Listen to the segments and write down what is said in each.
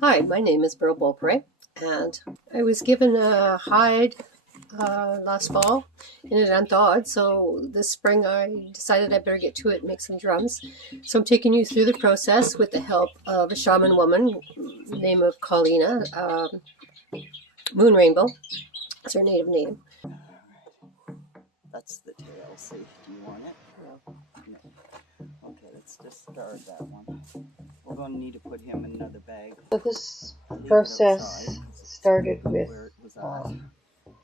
Hi, my name is Burl Beaupre, and I was given a hide last fall and it unthawed, so this spring I decided I better get to it and make some drums. So I'm taking you through the process with the help of a shaman woman, name of Paulina, Moon Rainbow. That's her native name. That's the tail. See, do you want it? No. Okay, let's discard that one. We're going to need to put him in another bag. So this process started with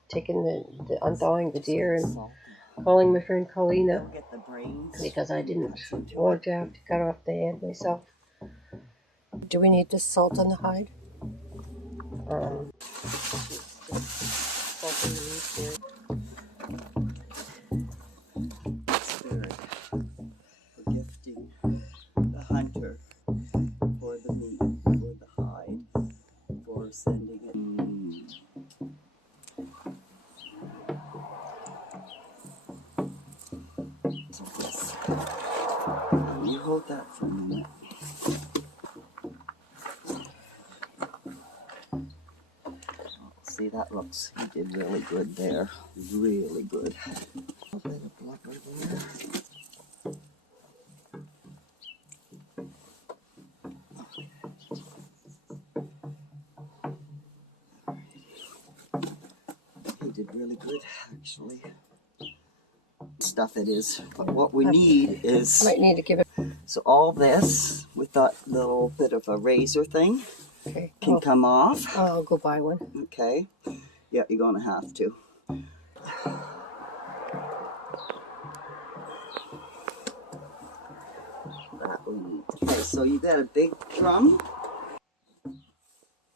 taking the unthawing the deer and calling my friend Paulina because I didn't want to have to cut off the head myself. Do we need this salt on the hide? Salt in the meat here. Spirit for gifting the hunter for the meat, for the hide, for sending it. You hold that for a minute. See, that looks, he did really good there. Really good. A little bit of blubber there. He did really good, actually. Stuff it is, but what we need is... Might need to give it... So all this, with that little bit of a razor thing, can come off. I'll go buy one. Okay. Yeah, you're going to have to. That we need. Okay, so you got a big drum.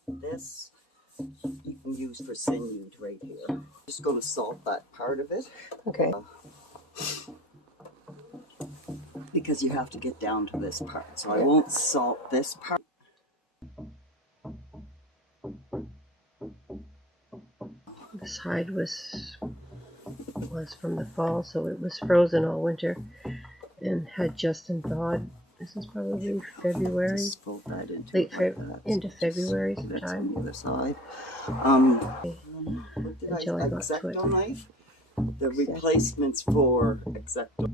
This you can use for sinew right here. Just going to salt that part of it. Okay. Because you have to get down to this part. So I won't salt this part. This hide was from the fall, so it was frozen all winter and had just thawed. This is probably February, into February sometime. The other side. Until I got to it. Knife? The replacements for X-Acto.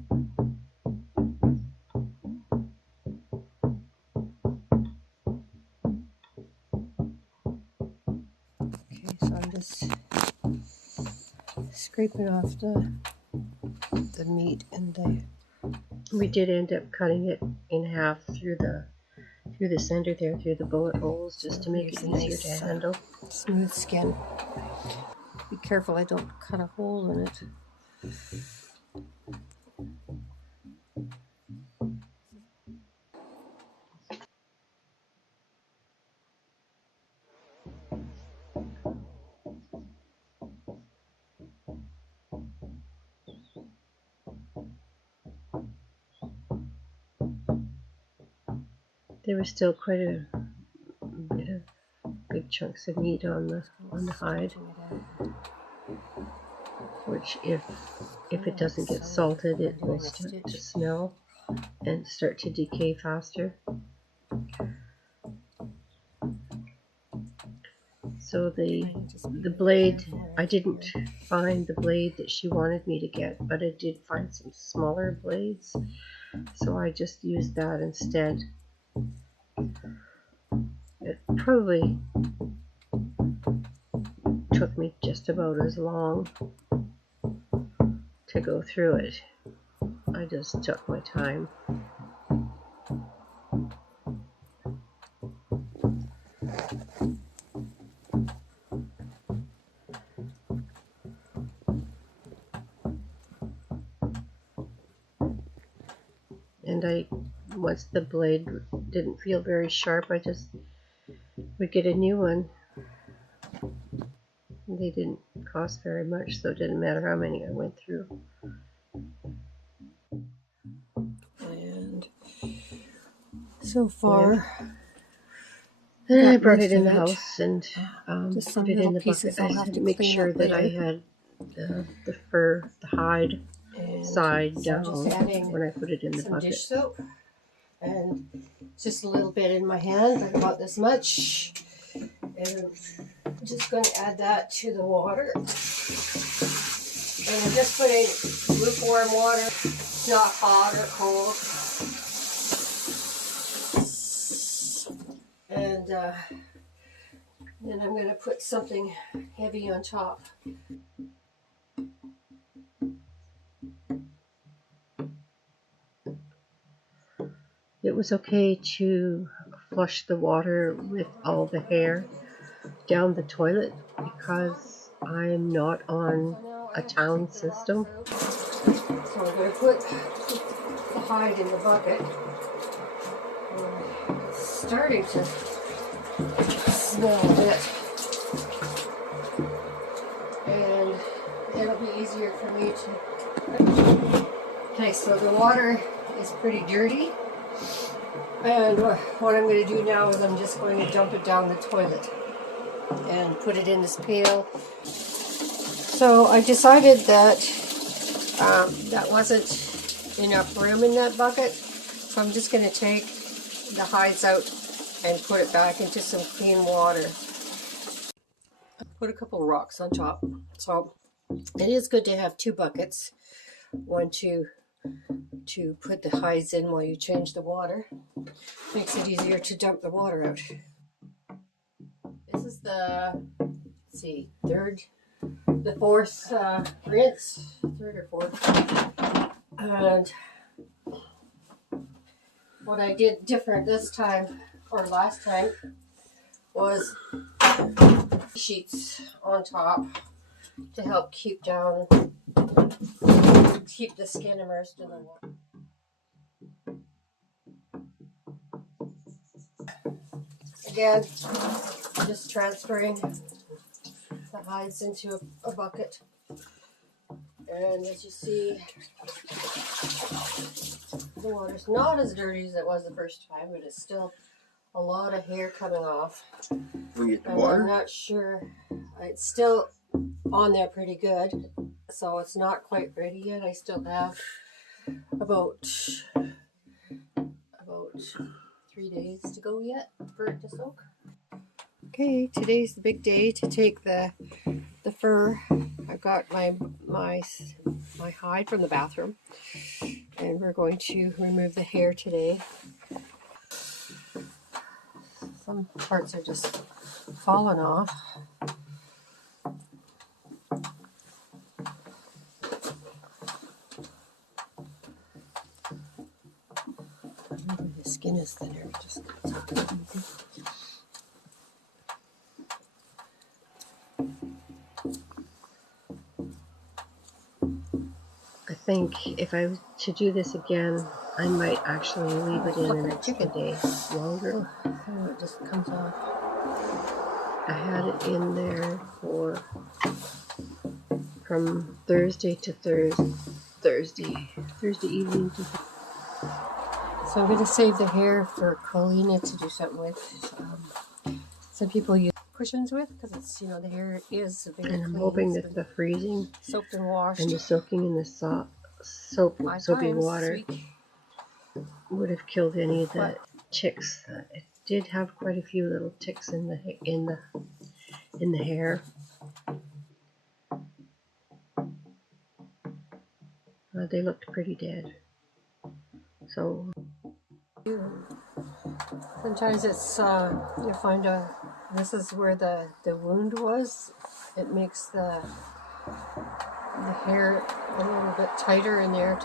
Okay, so I'm just scraping off the meat, and we did end up cutting it in half through the center there, through the bullet holes, just to make it easier to handle. Smooth skin. Be careful I don't cut a hole in it. There was still quite a bit of big chunks of meat on the hide, which if it doesn't get salted, it will start to smell and start to decay faster. So the blade, I didn't find the blade that she wanted me to get, but I did find some smaller blades, so I just used that instead. It probably took me just about as long to go through it. I just took my time. And once the blade didn't feel very sharp, I just would get a new one. They didn't cost very much, so it didn't matter how many I went through. And so far, I I got brought most it in of the it. house and Just put some it in little the pieces bucket. I I'll have had to to make clean sure up that I later. had the fur, the hide And side so I'm just down adding when I put it in the some bucket. dish soap and just a little bit in my hand, like about this much. And I'm just going to add that to the water. And I'm just putting lukewarm water. It's not hot or cold. And then I'm going to put something heavy on top. It was okay to flush the water with all the hair down the toilet because I'm not on a town system. So I'm going to put the hide in the bucket. And it's starting to smell a bit. And it'll be easier for me to... Okay, so the water is pretty dirty. And what I'm going to do now is I'm just going to dump it down the toilet and put it in this pail. So I decided that that wasn't enough room in that bucket. So I'm just going to take the hides out and put it back into some clean water. Put a couple rocks on top. So it is good to have two buckets. One to put the hides in while you change the water. Makes it easier to dump the water out. This is the, let's see, fourth rinse, third or fourth. And what I did different this time, or last time, was sheets on top to help keep the skin immersed in the water. Again, just transferring the hides into a bucket. And as you see, the water's not as dirty as it was the first time, but it's still a lot of hair coming off. We get the And water? I'm not sure. It's still on there pretty good, so it's not quite ready yet. I still have about 3 days to go yet for it to soak. Okay, today's the big day to take the fur. I've got my hide from the bathroom, and we're going to remove the hair today. Some parts are just falling off. Maybe the skin is thinner. Just take it easy. I think if I was to do this again, I might actually leave it in an extra day longer. Oh, it just comes off. I had it in there from Thursday to Thursday evening to So I'm going to save the hair for Colina to do something with. Some people use cushions with because it's, the hair is very and I'm clean. hoping It's that been the freezing soaked and washed and the soaking in the soapy 5 times water this week. would have killed any of the But ticks. It did have quite a few little ticks in the hair. They looked pretty dead. So sometimes it's you find this is where the wound was. It makes the hair a little bit tighter in there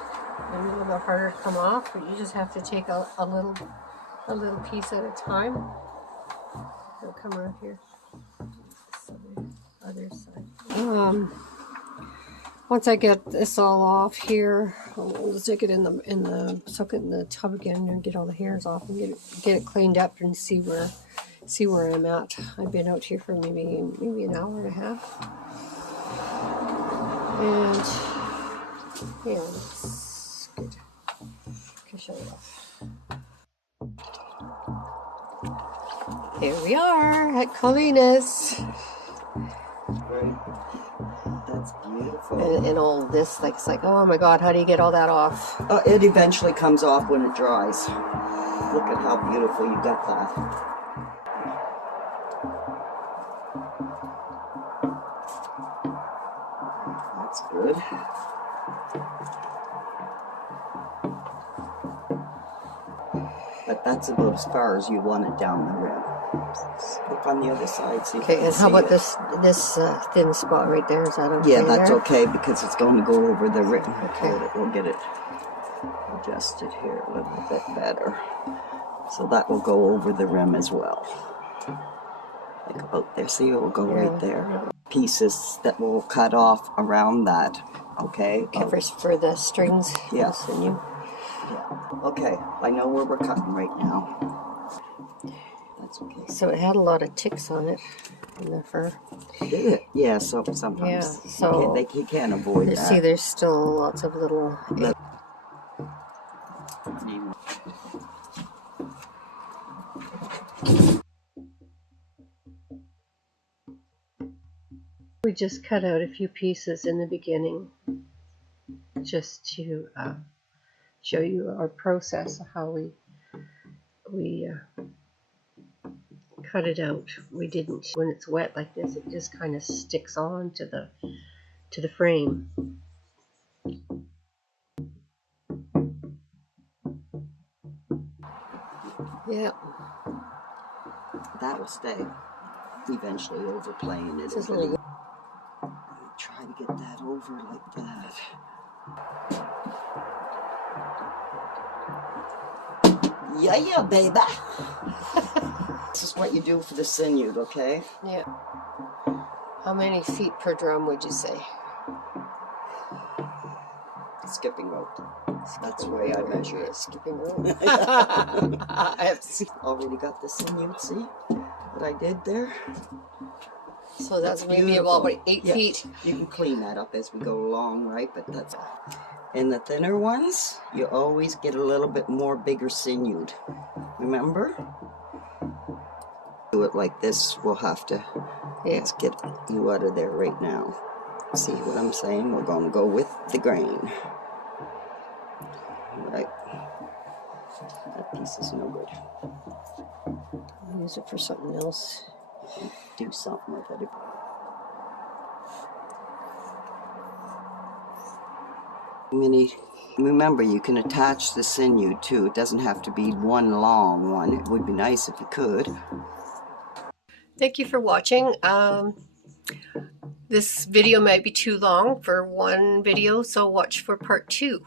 and a little bit harder to come off. But you just have to take a little piece at a time. It'll come around here. So the other side. Once I get this all off here, I'll stick it soak it in the tub again and get all the hairs off and get it cleaned up and see where I'm at. I've been out here for maybe an hour and a half, and it's good. Okay, shut it off. Here we are at Colina's. Right. That's beautiful. And all this, like, it's like, oh my god, how do you get all that off? It eventually comes off when it dries. Look at how beautiful you got that. That's good. But that's about as far as you want it down the rim. Look on the other side. See if you Okay, can and how see about it. this thin spot right there? Is that okay? Yeah, that's there? okay because it's going to go over the rim. Okay. We'll get it adjusted here a little bit better. So that will go over the rim as well. Like about there. See, it will go right there. Pieces that will cut off around that. Okay? Okay, for the strings. Yeah. the sinew. Yeah. Okay, I know where we're cutting right now. That's okay. So it had a lot of ticks on it in the fur. Did it? Yeah, so sometimes Yeah, so you can't avoid that. see, there's still lots of little. We just cut out a few pieces in the beginning just to show you our process of how we cut it out. We didn't, when it's wet like this, it just kind of sticks on to the frame. Yeah. That will stay. Eventually overplaying it. Just a little. Try to get that over like that. Yeah, baby. This is what you do for the sinew, okay? Yeah. How many feet per drum would you say? Skipping rope. That's the way I measure it. Skipping rope. I have seen. Already got the sinew, see what I did there? So that's maybe beautiful. about 8 Yeah. feet. You can clean that up as we go along, right? But that's... In the thinner ones, you always get a little bit more bigger sinewed. Remember? Do it like this, we'll have to... Yeah. Let's get you out of there right now. See what I'm saying? We're going to go with the grain. Right. That piece is no good. I'll use it for something else. Do something with it. Remember, you can attach the sinew too. It doesn't have to be one long one. It would be nice if you could. Thank you for watching. This video might be too long for one video, so watch for part 2.